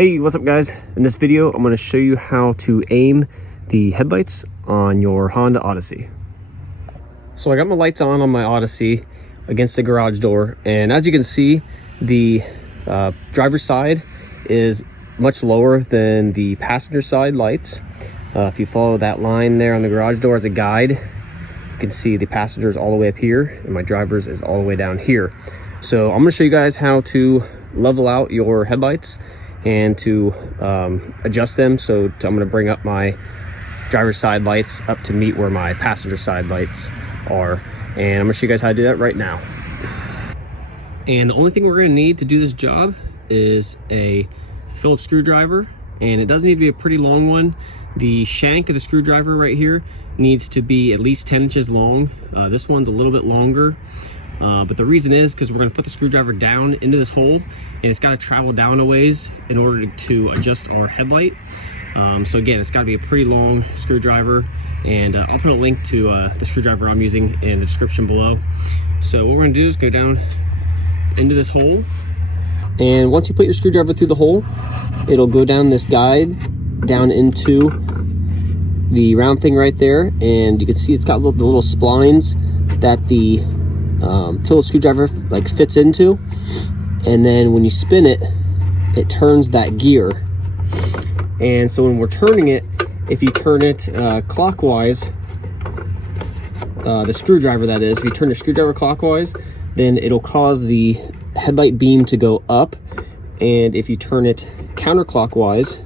Hey, what's up guys? In this video, I'm going to show you how to aim the headlights on your Honda Odyssey. So I got my lights on my Odyssey against the garage door, and as you can see, the driver's side is much lower than the passenger side lights. If you follow that line there on the garage door as a guide, you can see the passenger's all the way up here and my driver's is all the way down here. So I'm going to show you guys how to level out your headlights and to adjust them. So I'm going to bring up my driver's side lights up to meet where my passenger side lights are, and I'm going to show you guys how to do that right now. And the only thing we're going to need to do this job is a Phillips screwdriver, and it does need to be a pretty long one. The shank of the screwdriver right here needs to be at least 10 inches long. This one's a little bit longer. But the reason is because we're going to put the screwdriver down into this hole, and it's got to travel down a ways in order to adjust our headlight. So again, it's got to be a pretty long screwdriver, and I'll put a link to the screwdriver I'm using in the description below. So what we're going to do is go down into this hole, and once you put your screwdriver through the hole, it'll go down this guide down into the round thing right there, and you can see it's got the little splines that the Phillips screwdriver fits into, and then when you spin it, it turns that gear. And so when we're turning it, if you turn it clockwise, the screwdriver that is, if you turn the screwdriver clockwise, then it'll cause the headlight beam to go up, and if you turn it counterclockwise,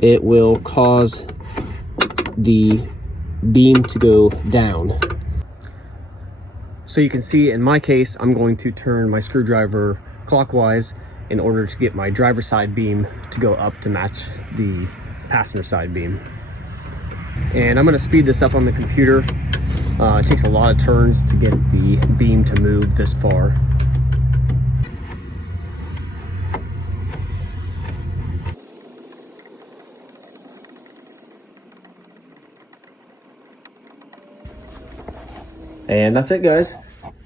it will cause the beam to go down. So you can see in my case, I'm going to turn my screwdriver clockwise in order to get my driver's side beam to go up to match the passenger side beam. And I'm going to speed this up on the computer. It takes a lot of turns to get the beam to move this far. And that's it, guys.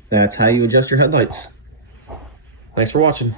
That's how you adjust your headlights. Thanks for watching.